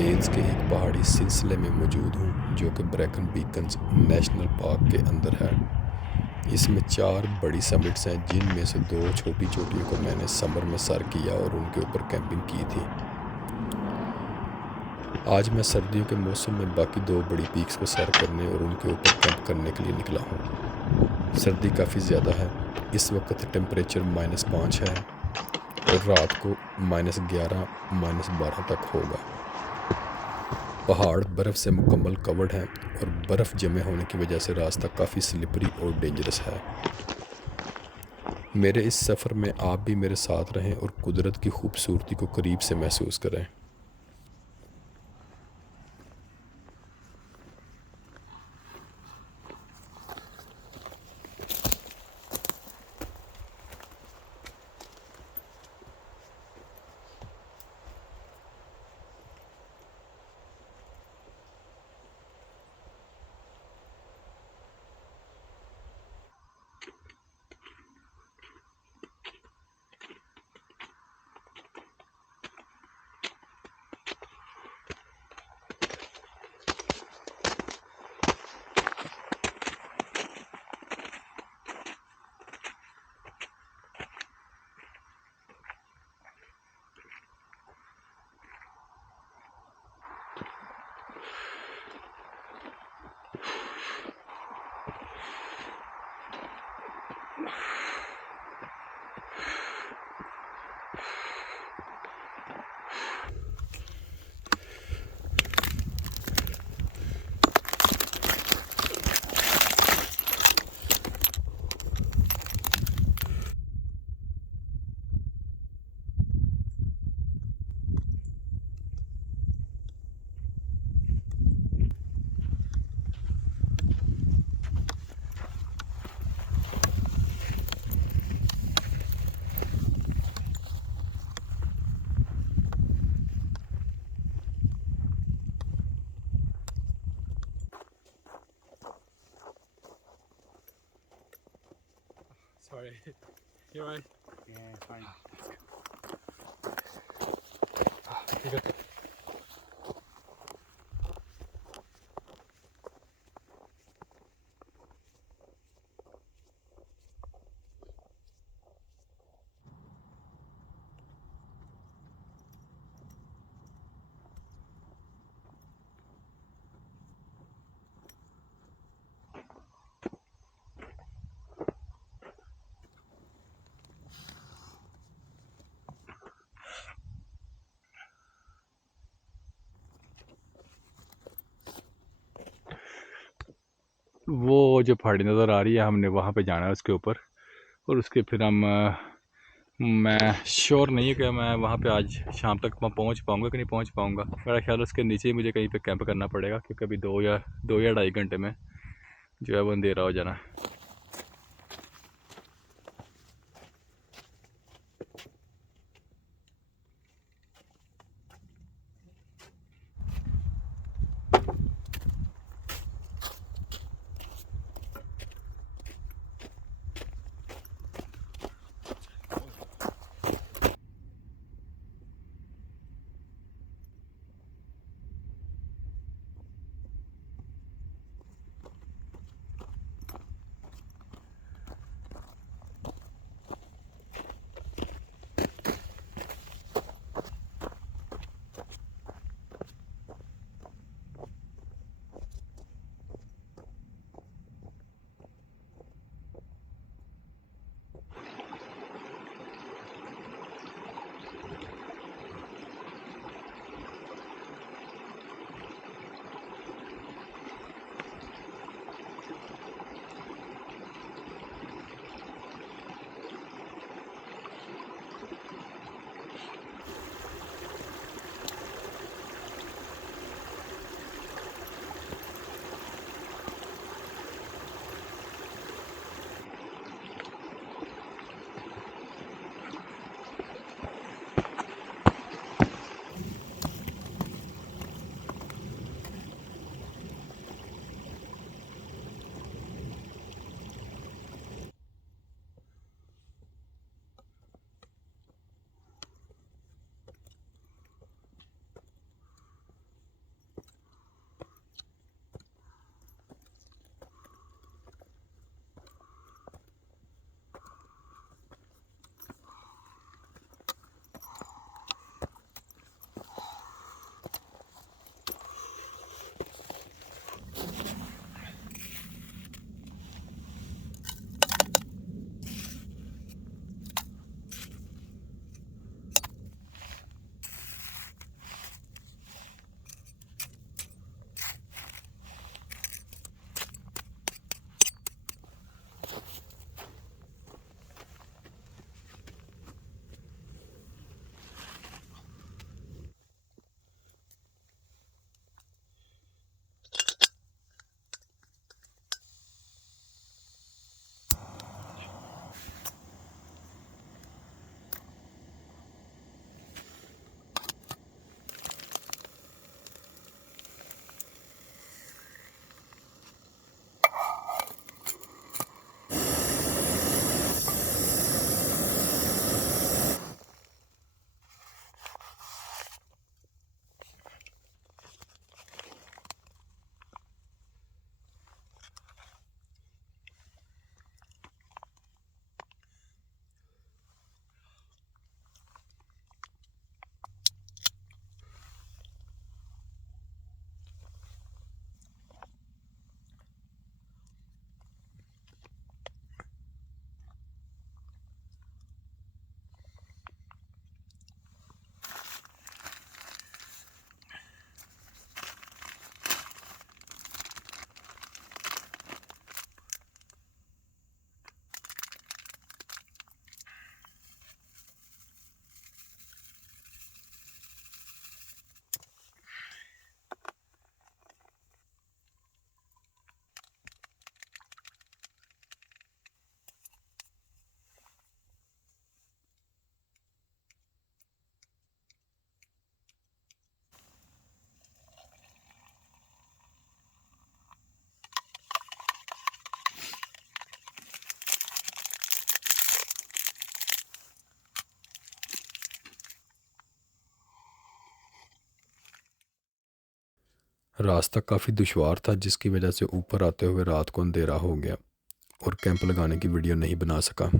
वेल्स के एक पहाड़ी सिलसिले में मौजूद हूँ जो कि ब्रैकन बीकन्स नेशनल पार्क के अंदर है। इसमें 4 बड़ी समिट्स हैं जिनमें से 2 छोटी चोटियों को मैंने समर में सर किया और उनके ऊपर कैंपिंग की थी। आज मैं सर्दियों के मौसम में बाकी 2 बड़ी पीक्स को सर करने और उनके ऊपर कैंप करने के लिए निकला हूँ। सर्दी काफ़ी ज़्यादा है। इस वक्त टेम्परेचर -5 है और रात को -11 -12 तक होगा। पहाड़ बर्फ़ से मुकम्मल कवर्ड हैं और बर्फ़ जमे होने की वजह से रास्ता काफ़ी स्लिपरी और डेंजरस है। मेरे इस सफ़र में आप भी मेरे साथ रहें और कुदरत की खूबसूरती को करीब से महसूस करें। Sorry. You alright? Yeah, fine. You good? वो जो पहाड़ी नज़र आ रही है हमने वहाँ पे जाना है उसके ऊपर और उसके फिर हम मैं श्योर नहीं है कि मैं वहाँ पे आज शाम तक मैं पहुँच पाऊँगा कि नहीं पहुँच पाऊँगा। मेरा ख्याल है उसके नीचे ही मुझे कहीं पे कैंप करना पड़ेगा क्योंकि अभी 2 या 2.5 घंटे में जो है वो अंधेरा हो जाना है। रास्ता काफ़ी दुशवार था, जिसकी वजह से ऊपर आते हुए रात को अंधेरा हो गया और कैंप लगाने की वीडियो नहीं बना सका।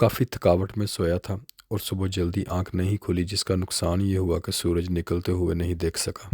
काफ़ी थकावट में सोया था और सुबह जल्दी आंख नहीं खुली, जिसका नुकसान ये हुआ कि सूरज निकलते हुए नहीं देख सका।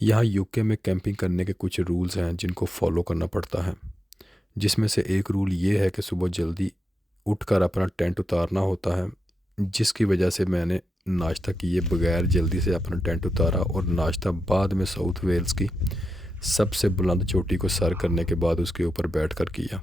यहाँ यूके में कैंपिंग करने के कुछ रूल्स हैं जिनको फॉलो करना पड़ता है, जिसमें से एक रूल ये है कि सुबह जल्दी उठकर अपना टेंट उतारना होता है, जिसकी वजह से मैंने नाश्ता किए बगैर जल्दी से अपना टेंट उतारा और नाश्ता बाद में साउथ वेल्स की सबसे बुलंद चोटी को सर करने के बाद उसके ऊपर बैठकर किया।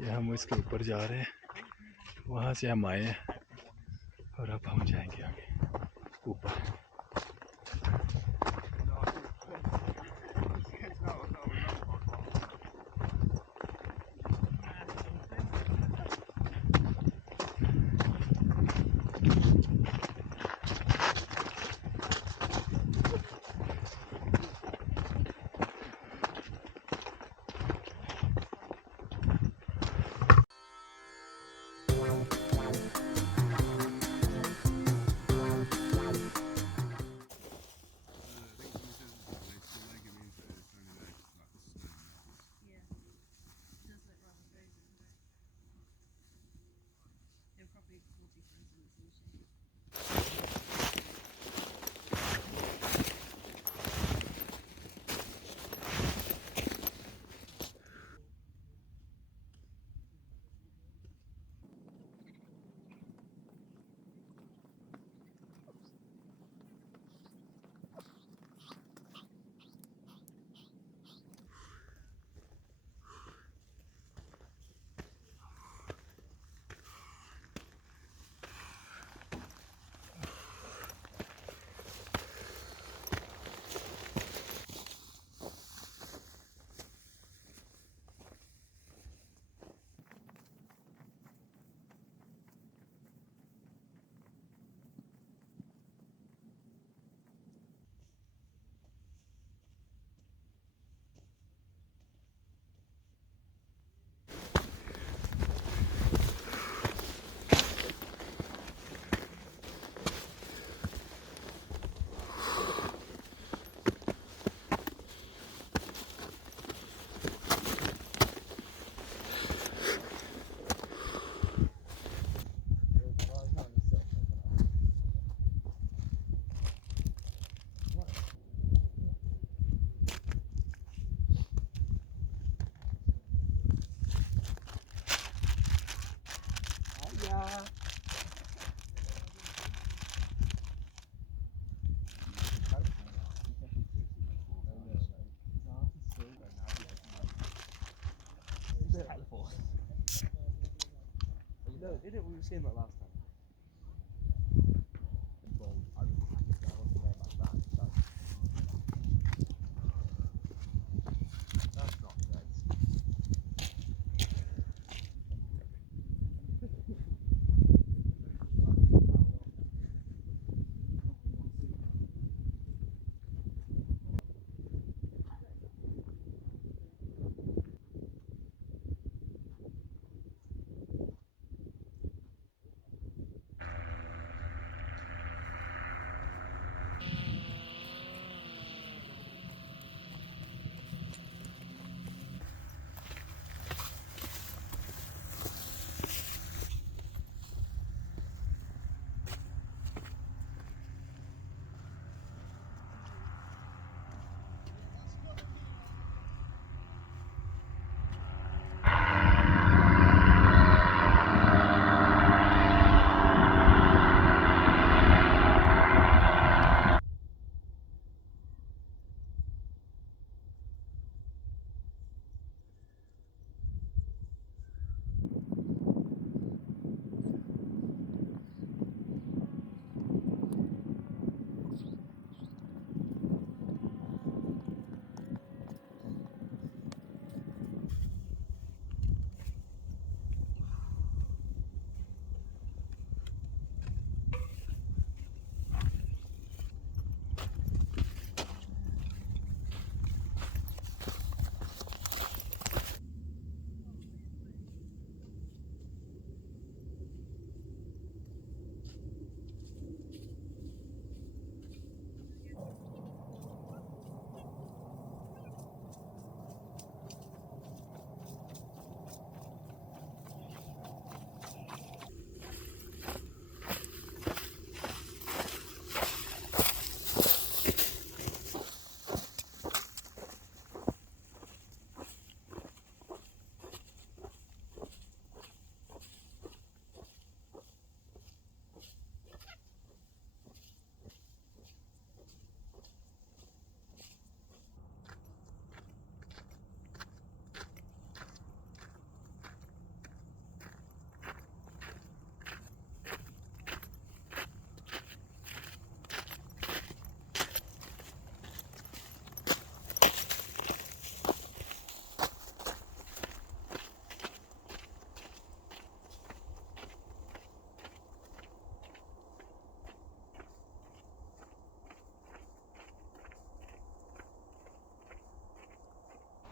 ये हम इसके ऊपर जा रहे हैं, वहाँ से हम आए हैं और अब हम जाएंगे आगे ऊपर। No, didn't we see him at last time? That's not nice.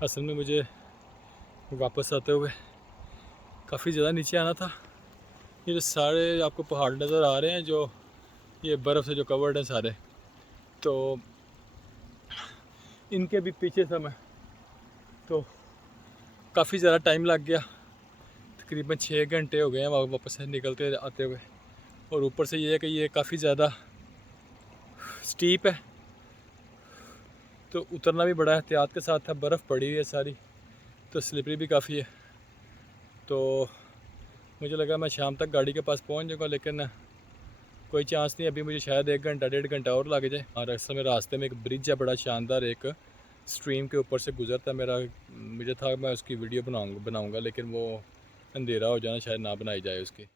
असल में मुझे वापस आते हुए काफ़ी ज़्यादा नीचे आना था। ये जो सारे आपको पहाड़ नज़र आ रहे हैं, जो ये बर्फ़ से जो कवर्ड हैं सारे, तो इनके भी पीछे था मैं, तो काफ़ी ज़्यादा टाइम लग गया। तकरीबन 6 घंटे हो गए हैं वापस से निकलते आते हुए। और ऊपर से ये है कि ये काफ़ी ज़्यादा स्टीप है, तो उतरना भी बड़ा एहतियात के साथ था। बर्फ़ पड़ी हुई है सारी, तो स्लिपरी भी काफ़ी है। तो मुझे लगा मैं शाम तक गाड़ी के पास पहुंच जाऊँगा, लेकिन कोई चांस नहीं। अभी मुझे शायद 1 घंटा 1.5 घंटा और लग जाए। और असल में रास्ते में एक ब्रिज है बड़ा शानदार, एक स्ट्रीम के ऊपर से गुजरता है। मुझे था मैं उसकी वीडियो बनाऊंगा, लेकिन वो अंधेरा हो जाना, शायद ना बनाई जाए उसकी।